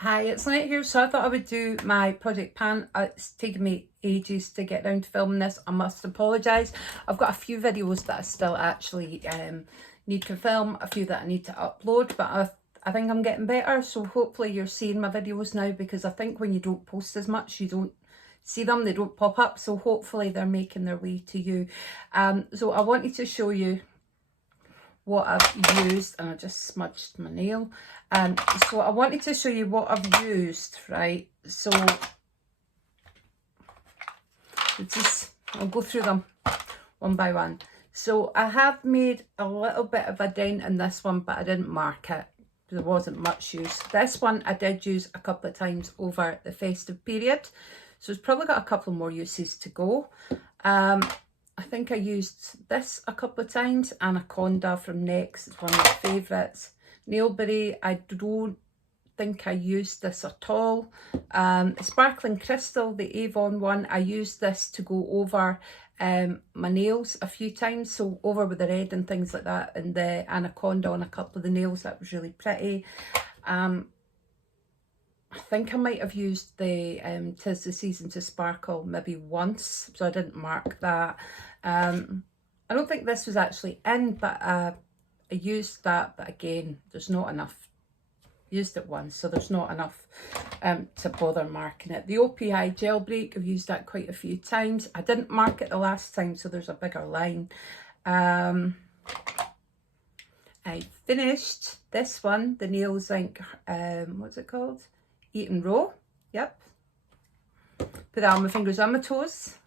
Hi, it's Lynette here. So I thought I would do my Project Pan. It's taken me ages to get down to filming this. I must apologise. I've got a few videos that I still actually need to film, a few that I need to upload, but I think I'm getting better. So hopefully you're seeing my videos now, because I think when you don't post as much, you don't see them, they don't pop up. So hopefully they're making their way to you. So I wanted to show you what I've used, and I just smudged my nail. So I wanted to show you what I've used, right? So I'll go through them one by one. So I have made a little bit of a dent in this one, but I didn't mark it. There wasn't much use. This one I did use a couple of times over the festive period, so it's probably got a couple more uses to go. I think I used this a couple of times. Anaconda from NYX, it's one of my favourites. Nailberry, I don't think I used this at all. Sparkling Crystal, the Avon one, I used this to go over my nails a few times, so over with the red and things like that, and the Anaconda on a couple of the nails. That was really pretty. I think I might have used the 'Tis the Season to Sparkle maybe once, so I didn't mark that. I don't think this was actually in, but I used that, but again, there's not enough. Used it once, so there's not enough to bother marking it. The OPI Jailbreak, I've used that quite a few times. I didn't mark it the last time, so there's a bigger line. I finished this one, the Nails Inc, what's it called? Eat and Roll, yep. Put that on my fingers and my toes.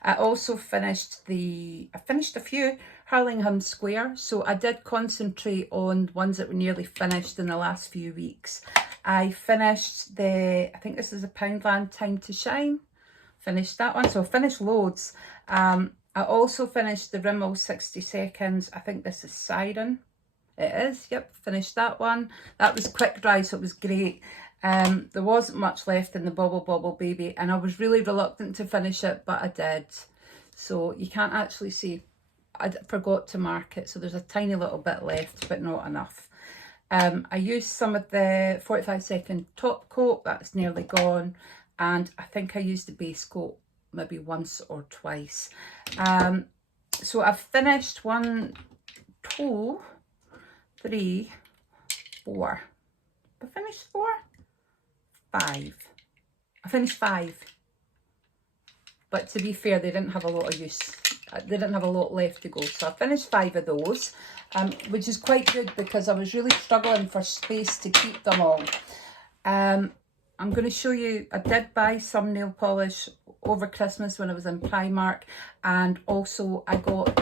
I also finished a few Hurlingham Square, so I did concentrate on ones that were nearly finished in the last few weeks. I finished I think this is a Poundland Time to Shine, finished that one, so I finished loads. I also finished the Rimmel 60 Seconds, I think this is Siren. It is, yep, finished that one. That was quick dry, so it was great. There wasn't much left in the Bobble Bobble Baby, and I was really reluctant to finish it, but I did. So you can't actually see, I forgot to mark it, so there's a tiny little bit left, but not enough. I used some of the 45-second top coat, that's nearly gone, and I think I used the base coat maybe once or twice. So I've finished 1, 2, 3, 4. I finished 4? 5. I finished 5. But to be fair, they didn't have a lot of use. They didn't have a lot left to go. So I finished 5 of those, which is quite good because I was really struggling for space to keep them all. I'm going to show you, I did buy some nail polish over Christmas when I was in Primark, and also I got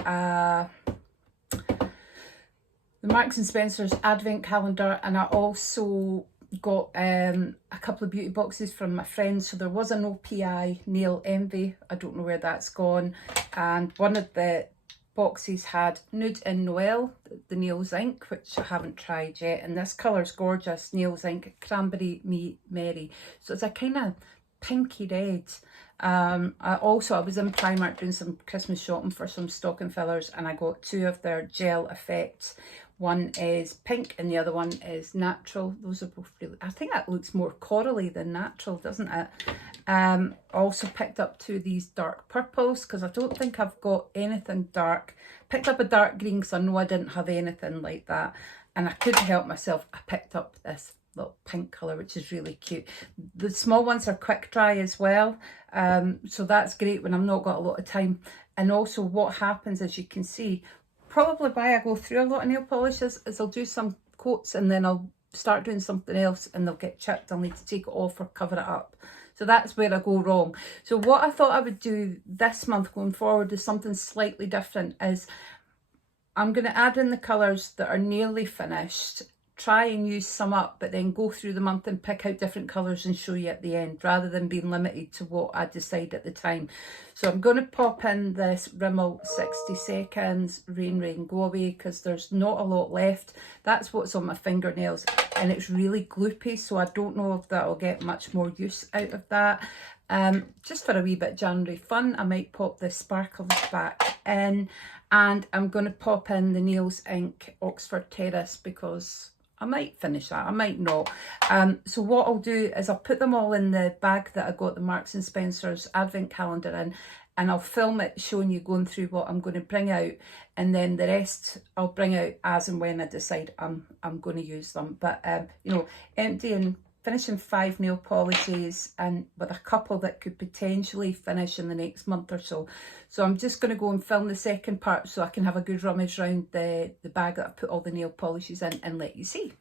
the Marks and Spencer's Advent calendar, and I also got a couple of beauty boxes from my friends. So there was an OPI Nail Envy, I don't know where that's gone, and one of the boxes had Nude in Noel, the Nails Inc, which I haven't tried yet, and this colour's gorgeous, Nails Inc Cranberry Me Merry, so it's a kind of pinky red. I was in Primark doing some Christmas shopping for some stocking fillers, and I got 2 of their gel effects. One is pink and the other one is natural. Those are both really, I think that looks more corally than natural, doesn't it? Also picked up 2 of these dark purples because I don't think I've got anything dark. Picked up a dark green because I know I didn't have anything like that, and I couldn't help myself. I picked up this little pink colour, which is really cute. The small ones are quick dry as well, so that's great when I've not got a lot of time. And also what happens, as you can see, probably why I go through a lot of nail polishes, is I'll do some coats and then I'll start doing something else and they'll get chipped. I'll need to take it off or cover it up. So that's where I go wrong. So what I thought I would do this month going forward is something slightly different. Is I'm going to add in the colours that are nearly finished, try and use some up, but then go through the month and pick out different colours and show you at the end, rather than being limited to what I decide at the time. So I'm going to pop in this Rimmel 60 Seconds Rain Rain Go Away because there's not a lot left. That's what's on my fingernails, and it's really gloopy, so I don't know if that'll get much more use out of that. Just for a wee bit January fun, I might pop the sparkles back in, and I'm going to pop in the Nails Inc Oxford Terrace because I might finish that, I might not. So what I'll do is I'll put them all in the bag that I got the Marks and Spencer's advent calendar in, and I'll film it showing you going through what I'm going to bring out, and then the rest I'll bring out as and when I decide I'm going to use them. But you know, finishing 5 nail polishes, and with a couple that could potentially finish in the next month or so. So I'm just going to go and film the second part so I can have a good rummage around the bag that I put all the nail polishes in and let you see.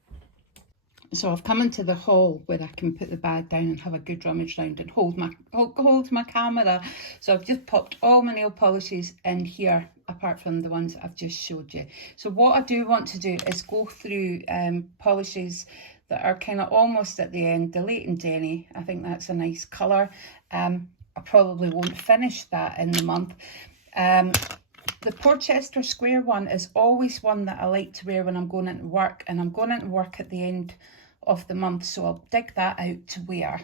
So I've come into the hall where I can put the bag down and have a good rummage round and hold my camera. So I've just popped all my nail polishes in here, apart from the ones I've just showed you. So what I do want to do is go through polishes that are kind of almost at the end. The Leighton Denny, I think that's a nice colour. I probably won't finish that in the month. The Porchester Square one is always one that I like to wear when I'm going into work, and I'm going into work at the end of the month, so I'll dig that out to wear.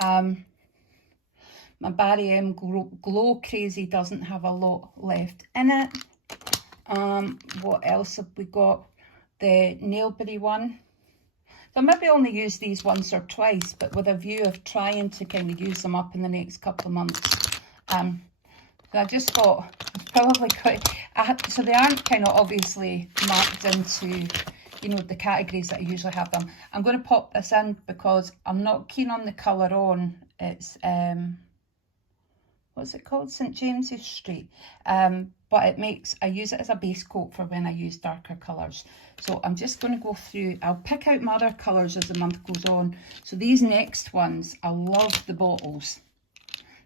My Barry M Glow Crazy doesn't have a lot left in it. What else have we got? The Nailberry one. So maybe only use these once or twice, but with a view of trying to kind of use them up in the next couple of months. So I just thought it's probably quite, so they aren't kind of obviously marked into, you know, the categories that I usually have them. I'm going to pop this in because I'm not keen on the colour on. It's, what's it called? St James's Street. But it makes, I use it as a base coat for when I use darker colours. So I'm just going to go through, I'll pick out my other colours as the month goes on. So these next ones, I love the bottles.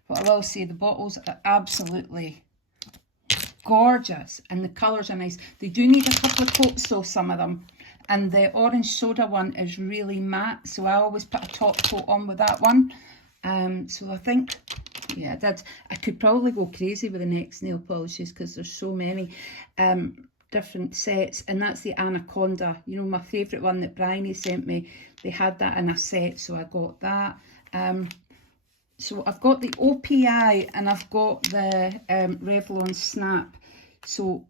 But I will say the bottles are absolutely gorgeous and the colours are nice. They do need a couple of coats though, some of them. And the orange soda one is really matte, so I always put a top coat on with that one. So I think, yeah, I could probably go crazy with the next nail polishes because there's so many different sets. And that's the Anaconda, you know, my favourite one that Bryony sent me. They had that in a set, so I got that. So I've got the OPI and I've got the Revlon Snap. So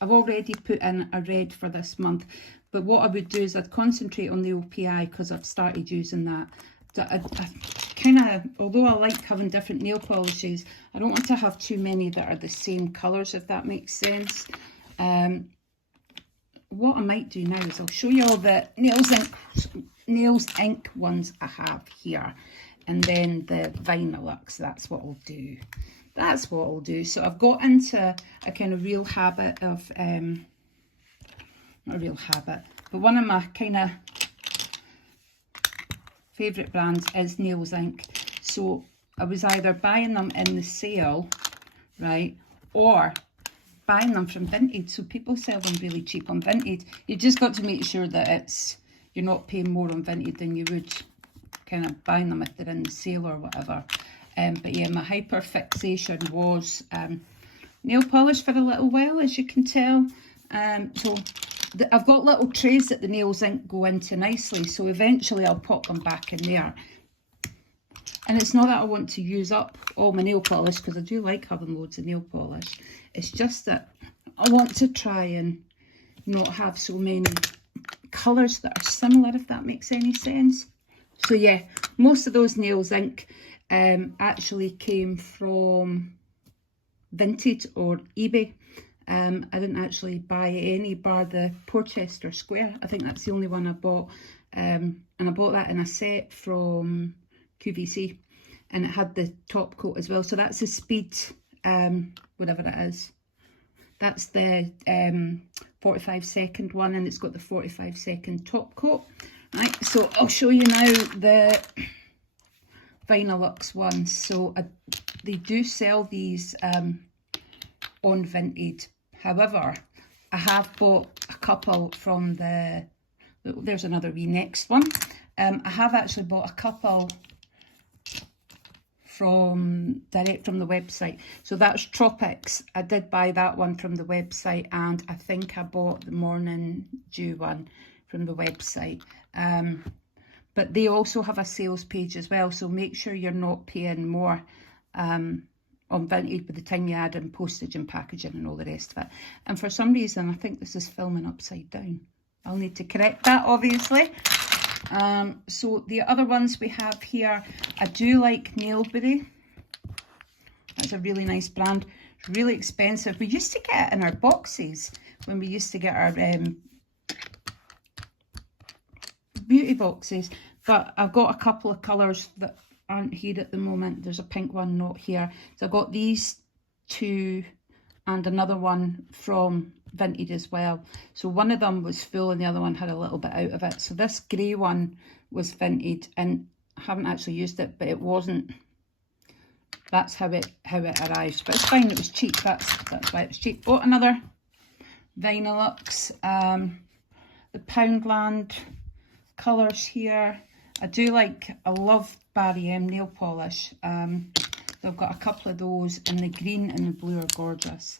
I've already put in a red for this month, but what I would do is I'd concentrate on the OPI because I've started using that. I kind of, although I like having different nail polishes, I don't want to have too many that are the same colours, if that makes sense. What I might do now is I'll show you all the Nails Inc ones I have here, and then the Vinylux. That's what I'll do. That's what I'll do. So I've got into a kind of real habit of, not a real habit, but one of my kind of favourite brands is Nails Inc. So I was either buying them in the sale, right, or buying them from Vinted. So people sell them really cheap on Vinted. You just got to make sure that you're not paying more on Vinted than you would kind of buying them if they're in the sale or whatever. But yeah, my hyper fixation was nail polish for a little while, as you can tell. So I've got little trays that the Nails Inc go into nicely, so eventually I'll pop them back in there. And it's not that I want to use up all my nail polish, because I do like having loads of nail polish. It's just that I want to try and not have so many colours that are similar, if that makes any sense. So yeah, most of those Nails Inc actually came from Vinted or eBay. I didn't actually buy any bar the Porchester Square. I think that's the only one I bought. And I bought that in a set from QVC, and it had the top coat as well. So that's the Speed, whatever it is. That's the 45-second one, and it's got the 45-second top coat. Right, so I'll show you now the Vinylux ones. So they do sell these on Vinted. However, I have bought a couple from there's another wee next one. I have actually bought a couple direct from the website. So that's Tropics. I did buy that one from the website, and I think I bought the Morning Dew one from the website. But they also have a sales page as well, so make sure you're not paying more on Vinted by the time you add in postage and packaging and all the rest of it. And for some reason, I think this is filming upside down. I'll need to correct that, obviously. So the other ones we have here, I do like Nailberry. That's a really nice brand. It's really expensive. We used to get it in our boxes when we used to get our beauty boxes, but I've got a couple of colours that aren't here at the moment. There's a pink one not here. So I got these two and another one from Vinted as well. So one of them was full and the other one had a little bit out of it. So this grey one was Vinted, and I haven't actually used it, but it wasn't. That's how it arrived. But it's fine, it was cheap. That's why it was cheap. Oh, another Vinylux. The Poundland colours here. I love Barry M nail polish. They've got a couple of those, and the green and the blue are gorgeous.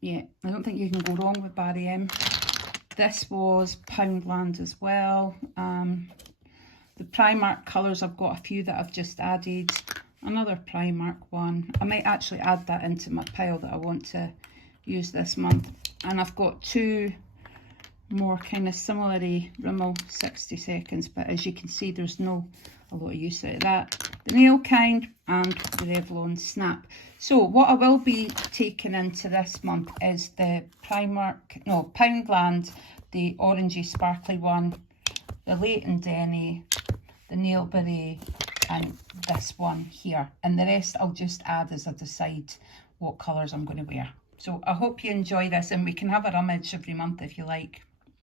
Yeah, I don't think you can go wrong with Barry M. This was Poundland as well. The Primark colours, I've got a few that I've just added. Another Primark one. I might actually add that into my pile that I want to use this month. And I've got two more kind of similar Rimmel 60 seconds, but as you can see, there's no a lot of use out of that. The Nail Kind and the Revlon Snap. So what I will be taking into this month is the Poundland, the orangey sparkly one, the Leighton Denny, the Nailberry, and this one here. And the rest I'll just add as I decide what colours I'm going to wear. So I hope you enjoy this, and we can have a rummage every month if you like.